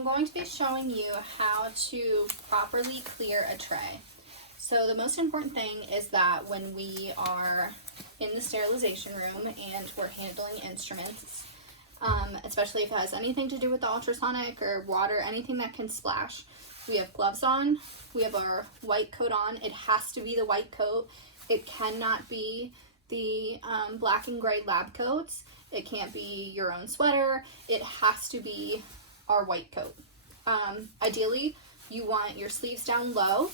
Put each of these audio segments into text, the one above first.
I'm going to be showing you how to properly clear a tray. So the most important thing is that when we are in the sterilization room and we're handling instruments, especially if it has anything to do with the ultrasonic or water, anything that can splash, we have gloves on, we have our white coat on. It has to be the white coat. It cannot be the black and gray lab coats. It can't be your own sweater. It has to be our white coat. Ideally, you want your sleeves down low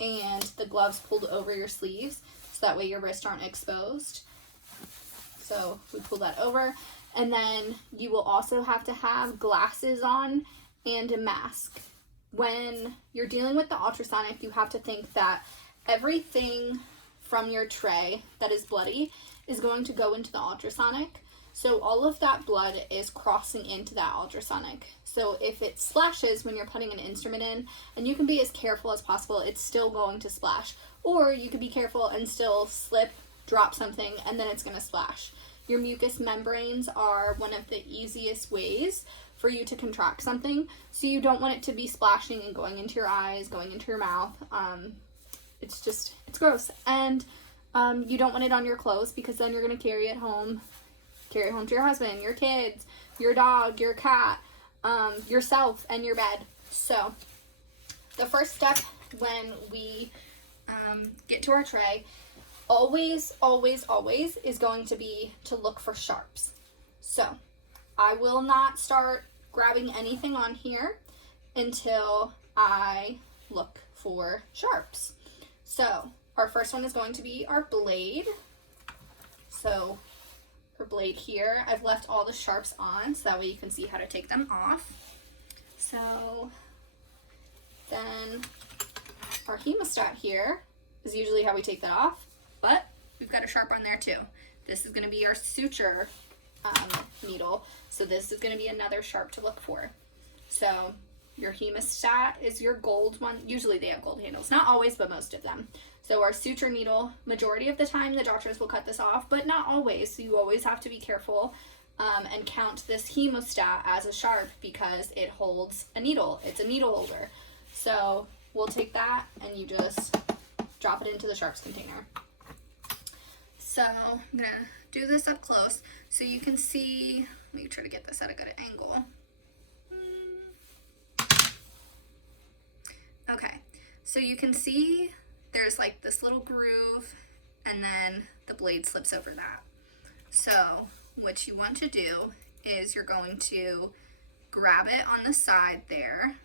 and the gloves pulled over your sleeves so that way your wrists aren't exposed. So we pull that over, and then you will also have to have glasses on and a mask. When you're dealing with the ultrasonic, you have to think that everything from your tray that is bloody is going to go into the ultrasonic. So all of that blood is crossing into that ultrasonic. So if it splashes when you're putting an instrument in, and you can be as careful as possible, it's still going to splash. Or you could be careful and still slip, drop something, and then it's going to splash. Your mucous membranes are one of the easiest ways for you to contract something. So you don't want it to be splashing and going into your eyes, going into your mouth. It's gross. And you don't want it on your clothes, because then you're going to carry it home to your husband, your kids, your dog, your cat, yourself, and your bed. So the first step when we get to our tray, always is going to be to look for sharps. So I will not start grabbing anything on here until I look for sharps. So our first one is going to be our blade. So our blade here, I've left all the sharps on so that way you can see how to take them off. So then our hemostat here is usually how we take that off, but we've got a sharp on there too. This is going to be our suture needle, so this is going to be another sharp to look for. So your hemostat is your gold one. Usually they have gold handles, not always, but most of them. So our suture needle, majority of the time the doctors will cut this off, but not always. So you always have to be careful and count this hemostat as a sharp, because it holds a needle. It's a needle holder. So we'll take that and you just drop it into the sharps container. So I'm gonna do this up close so you can see. Let me try to get this at a good angle. Okay, so you can see there's like this little groove, and then the blade slips over that. So what you want to do is you're going to grab it on the side there.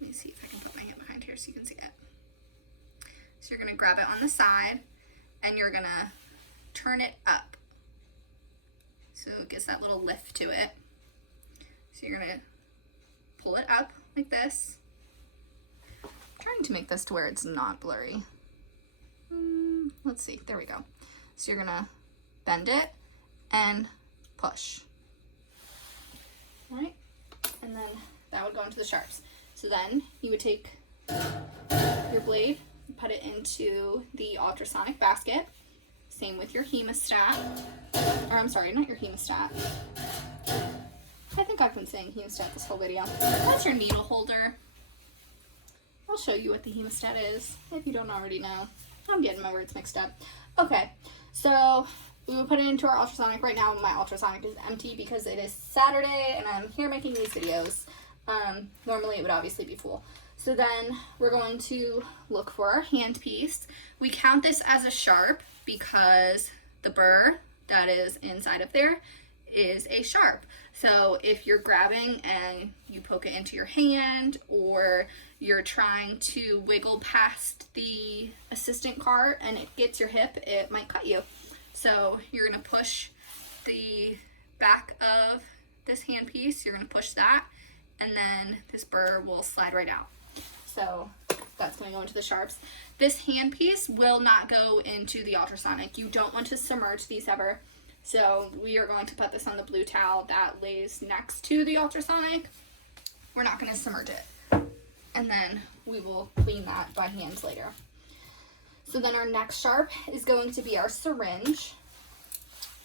Let me see if I can put my hand behind here so you can see it. So you're gonna grab it on the side and you're gonna turn it up. So it gives that little lift to it. So you're gonna pull it up like this. Trying to make this to where it's not blurry. Let's see, there we go. So you're gonna bend it and push. All right, and then that would go into the sharps. So then you would take your blade, put it into the ultrasonic basket. Same with your hemostat, or I'm sorry, not your hemostat. I think I've been saying hemostat this whole video. That's your needle holder. I'll show you what the hemostat is if you don't already know. I'm getting my words mixed up. Okay, so we will put it into our ultrasonic. Right now my ultrasonic is empty because it is Saturday and I'm here making these videos. Normally it would obviously be full. So then we're going to look for our handpiece. We count this as a sharp because the burr that is inside of there is a sharp. So if you're grabbing and you poke it into your hand, or you're trying to wiggle past the assistant cart and it gets your hip, it might cut you. So you're gonna push the back of this handpiece, you're gonna push that, and then this burr will slide right out. So that's gonna go into the sharps. This handpiece will not go into the ultrasonic. You don't want to submerge these ever. So we are going to put this on the blue towel that lays next to the ultrasonic. We're not going to submerge it. And then we will clean that by hand later. So then our next sharp is going to be our syringe.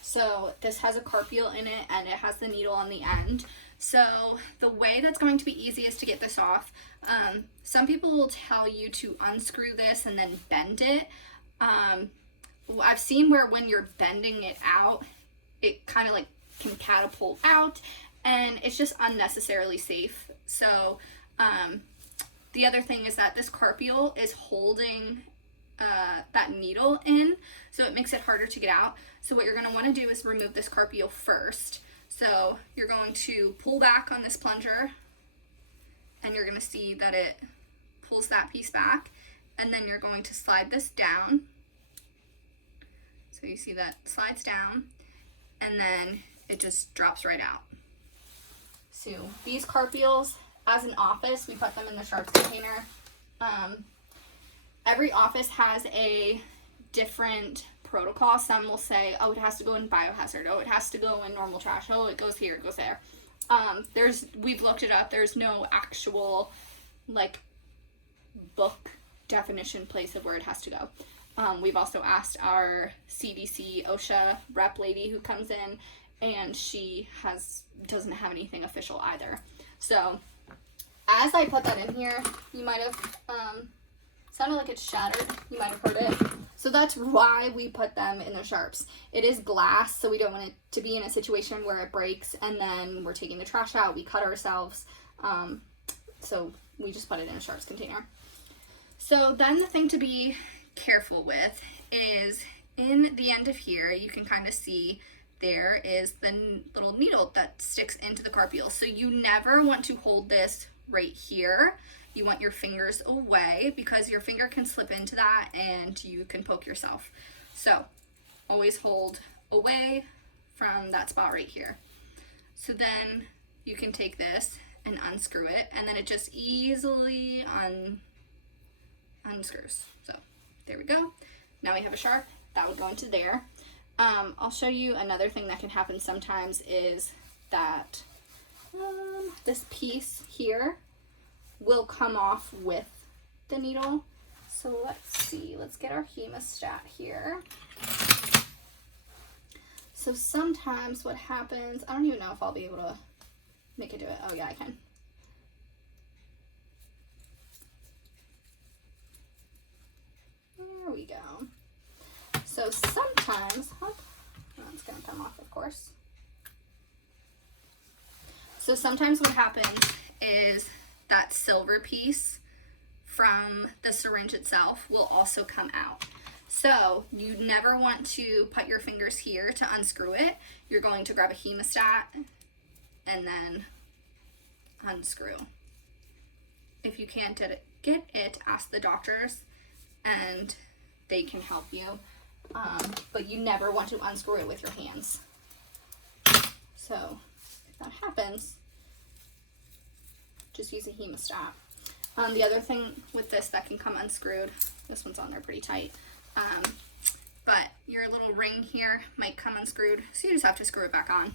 So this has a carpule in it and it has the needle on the end. So the way that's going to be easiest to get this off, some people will tell you to unscrew this and then bend it. I've seen where when you're bending it out, it kind of like can catapult out, and it's just unnecessarily safe. So the other thing is that this carpule is holding that needle in, so it makes it harder to get out. So what you're going to want to do is remove this carpule first. So you're going to pull back on this plunger, and you're going to see that it pulls that piece back, and then you're going to slide this down. So you see that slides down, and then it just drops right out. So these carpules, as an office, we put them in the sharps container. Every office has a different protocol. Some will say, oh, it has to go in biohazard. Oh, it has to go in normal trash. Oh, it goes here, it goes there. We've looked it up. There's no actual like book definition place of where it has to go. We've also asked our CDC OSHA rep lady who comes in, and she doesn't have anything official either. So as I put that in here, you might have sounded like it's shattered. You might have heard it. So that's why we put them in the sharps. It is glass, so we don't want it to be in a situation where it breaks and then we're taking the trash out, we cut ourselves. So we just put it in a sharps container. So then the thing to be careful with is in the end of here, you can kind of see there is the little needle that sticks into the carpule. So you never want to hold this right here. You want your fingers away, because your finger can slip into that and you can poke yourself. So always hold away from that spot right here. So then you can take this and unscrew it, and then it just easily unscrews. So there we go. Now we have a sharp that would go into there. I'll show you another thing that can happen sometimes is that this piece here will come off with the needle. So let's see, let's get our hemostat here. So sometimes what happens, I don't even know if I'll be able to make it do it. Oh yeah, I can. There we go. So sometimes, it's gonna come off, of course. So sometimes what happens is that silver piece from the syringe itself will also come out. So you never want to put your fingers here to unscrew it. You're going to grab a hemostat and then unscrew. If you can't get it, ask the doctors and they can help you. But you never want to unscrew it with your hands. So if that happens, just use a hemostat. The other thing with this that can come unscrewed, this one's on there pretty tight, but your little ring here might come unscrewed, so you just have to screw it back on.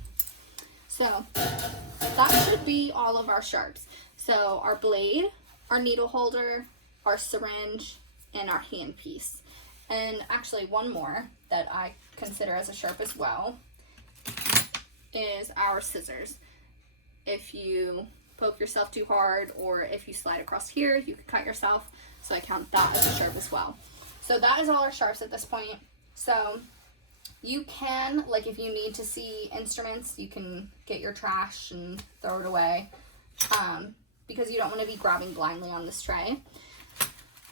So that should be all of our sharps. So our blade, our needle holder, our syringe, and our hand piece. And actually one more that I consider as a sharp as well is our scissors. If you poke yourself too hard, or if you slide across here, you could cut yourself. So I count that as a sharp as well. So that is all our sharps at this point. So you can, like if you need to see instruments, you can get your trash and throw it away, because you don't want to be grabbing blindly on this tray.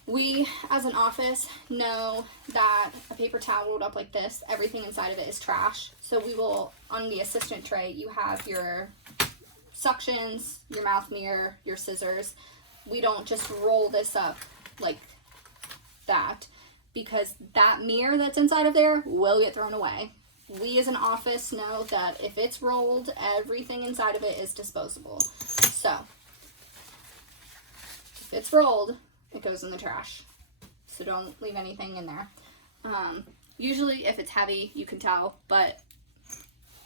We, as an office, know that a paper towel rolled up like this, everything inside of it is trash. So we will, on the assistant tray, you have your suctions, your mouth mirror, your scissors. We don't just roll this up like that, because that mirror that's inside of there will get thrown away. We as an office know that if it's rolled, everything inside of it is disposable. So if it's rolled, it goes in the trash. So don't leave anything in there. Usually if it's heavy, you can tell, but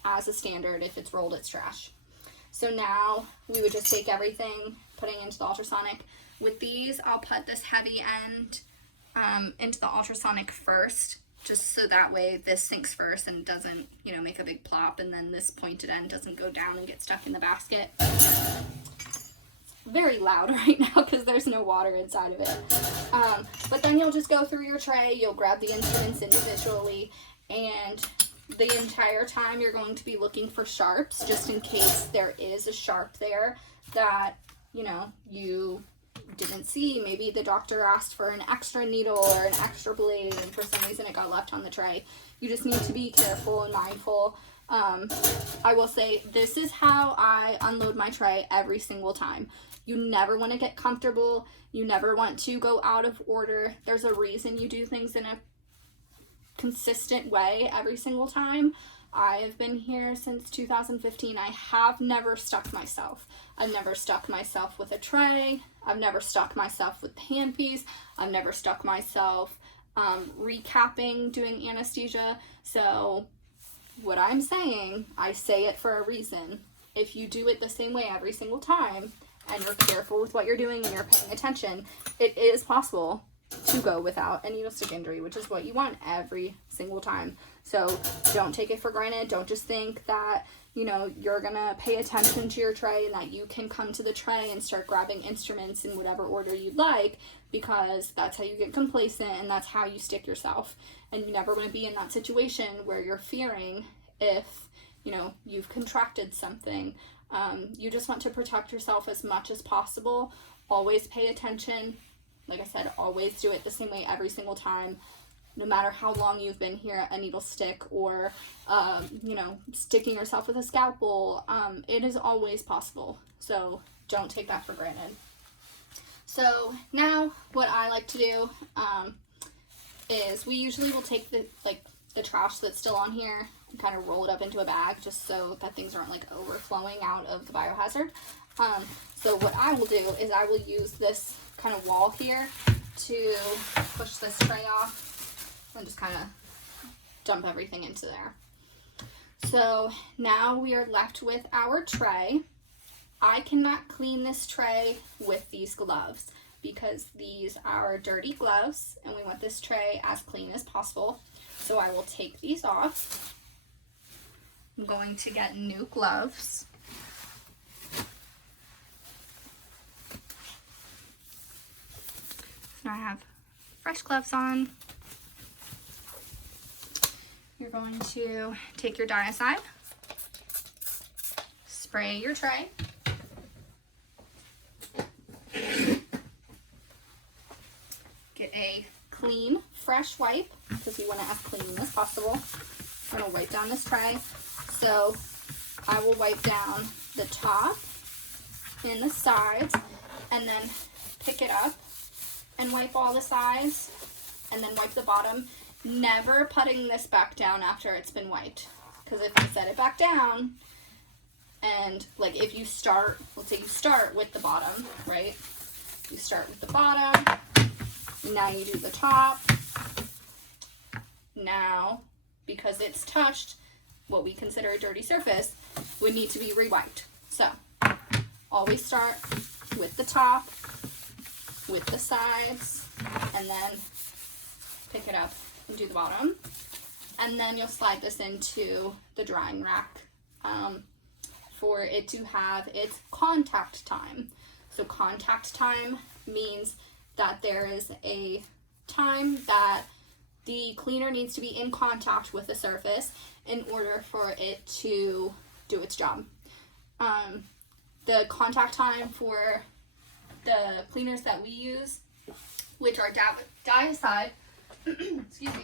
as a standard, if it's rolled, it's trash. So now we would just take everything, putting into the ultrasonic. With these, I'll put this heavy end into the ultrasonic first, just so that way this sinks first and doesn't, you know, make a big plop, and then this pointed end doesn't go down and get stuck in the basket. Very loud right now because there's no water inside of it. But then you'll just go through your tray, you'll grab the instruments individually, and the entire time you're going to be looking for sharps, just in case there is a sharp there that, you know, you didn't see. Maybe the doctor asked for an extra needle or an extra blade, and for some reason it got left on the tray. You just need to be careful and mindful. I will say, this is how I unload my tray every single time. You never want to get comfortable. You never want to go out of order. There's a reason you do things in a consistent way every single time. I have been here since 2015. I have never stuck myself. I've never stuck myself with a tray. I've never stuck myself with the handpiece. I've never stuck myself recapping doing anesthesia. So what I'm saying, I say it for a reason. If you do it the same way every single time, and you're careful with what you're doing and you're paying attention, it is possible to go without a needle stick injury, which is what you want every single time. So don't take it for granted. Don't just think that, you know, you're gonna pay attention to your tray and that you can come to the tray and start grabbing instruments in whatever order you'd like, because that's how you get complacent and that's how you stick yourself. And you never want to be in that situation where you're fearing if, you know, you've contracted something. You just want to protect yourself as much as possible. Always pay attention. Like I said, always do it the same way every single time. No matter how long you've been here, a needle stick or, you know, sticking yourself with a scalpel, it is always possible. So don't take that for granted. So now what I like to do is we usually will take the trash that's still on here and kind of roll it up into a bag just so that things aren't like overflowing out of the biohazard. So what I will do is I will use this kind of wall here to push this tray off and just kind of dump everything into there. So now we are left with our tray. I cannot clean this tray with these gloves because these are dirty gloves and we want this tray as clean as possible. So I will take these off. I'm going to get new gloves. So I have fresh gloves on. You're going to take your Diacide, spray your tray, get a clean, fresh wipe because we want it as clean as possible. I'm going to wipe down this tray. So I will wipe down the top and the sides and then pick it up and wipe all the sides and then wipe the bottom. Never putting this back down after it's been wiped, because if you set it back down and like if you start, let's say you start with the bottom, right? You start with the bottom, now you do the top. Now, because it's touched what we consider a dirty surface, would need to be re-wiped. So always start with the top, with the sides, and then pick it up and do the bottom. And then you'll slide this into the drying rack for it to have its contact time. So contact time means that there is a time that the cleaner needs to be in contact with the surface in order for it to do its job. The contact time for the cleaners that we use, which are Diacide, excuse me,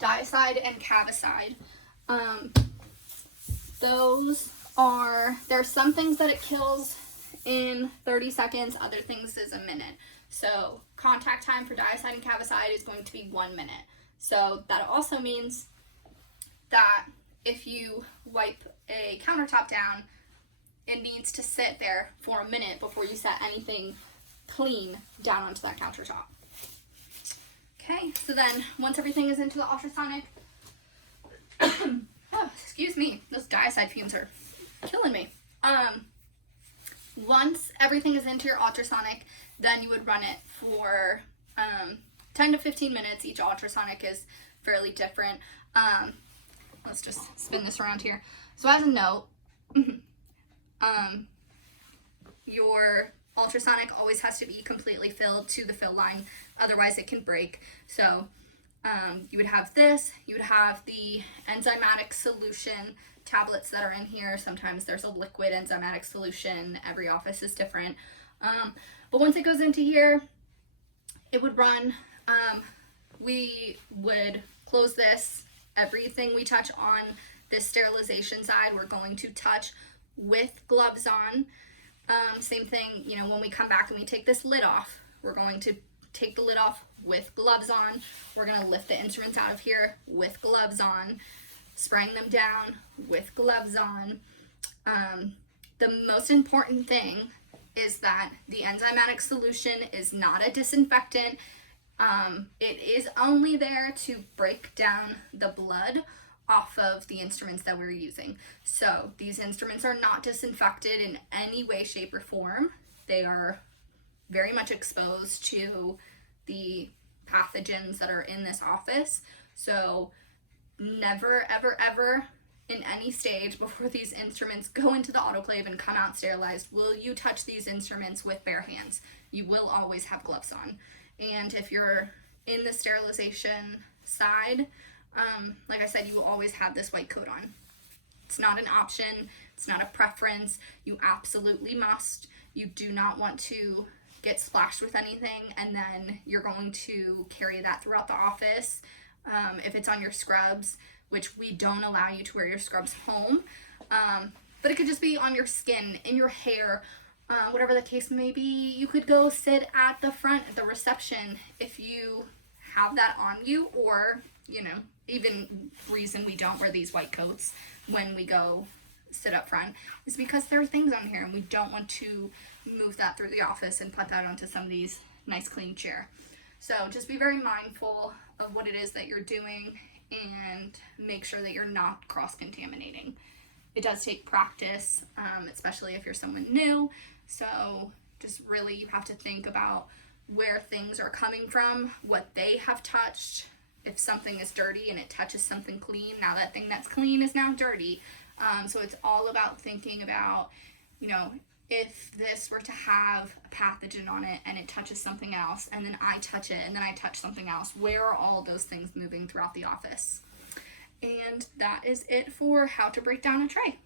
Diacide and Cavicide. There's some things that it kills in 30 seconds, other things is a minute. So contact time for Diacide and Cavicide is going to be 1 minute. So that also means that if you wipe a countertop down, it needs to sit there for a minute before you set anything clean down onto that countertop. Okay, so then once everything is into the ultrasonic, oh, excuse me, those Diacide fumes are killing me. Once everything is into your ultrasonic, then you would run it for 10 to 15 minutes. Each ultrasonic is fairly different. Let's just spin this around here. So as a note, your ultrasonic always has to be completely filled to the fill line, otherwise it can break. So you would have this, you would have the enzymatic solution tablets that are in here. Sometimes there's a liquid enzymatic solution. Every office is different. But once it goes into here, it would run. We would close this. Everything we touch on this sterilization side, we're going to touch with gloves on. Same thing, you know, when we come back and we take this lid off, we're going to take the lid off with gloves on. We're going to lift the instruments out of here with gloves on, spraying them down with gloves on. The most important thing is that the enzymatic solution is not a disinfectant. It is only there to break down the blood off of the instruments that we're using. So these instruments are not disinfected in any way, shape, or form. They are very much exposed to the pathogens that are in this office. So never, ever, ever in any stage before these instruments go into the autoclave and come out sterilized will you touch these instruments with bare hands. You will always have gloves on. And if you're in the sterilization side, like I said, you will always have this white coat on. It's not an option. It's not a preference. You absolutely must. You do not want to get splashed with anything and then you're going to carry that throughout the office. If it's on your scrubs, which we don't allow you to wear your scrubs home, but it could just be on your skin, in your hair, whatever the case may be. You could go sit at the front at the reception if you have that on you, or, you know, even reason we don't wear these white coats when we go sit up front is because there are things on here and we don't want to move that through the office and put that onto somebody's nice clean chair. So just be very mindful of what it is that you're doing and make sure that you're not cross-contaminating. It does take practice, especially if you're someone new. So just really you have to think about where things are coming from, what they have touched. If something is dirty and it touches something clean, now that thing that's clean is now dirty. So it's all about thinking about, you know, if this were to have a pathogen on it and it touches something else, and then I touch it, and then I touch something else, where are all those things moving throughout the office? And that is it for how to break down a tray.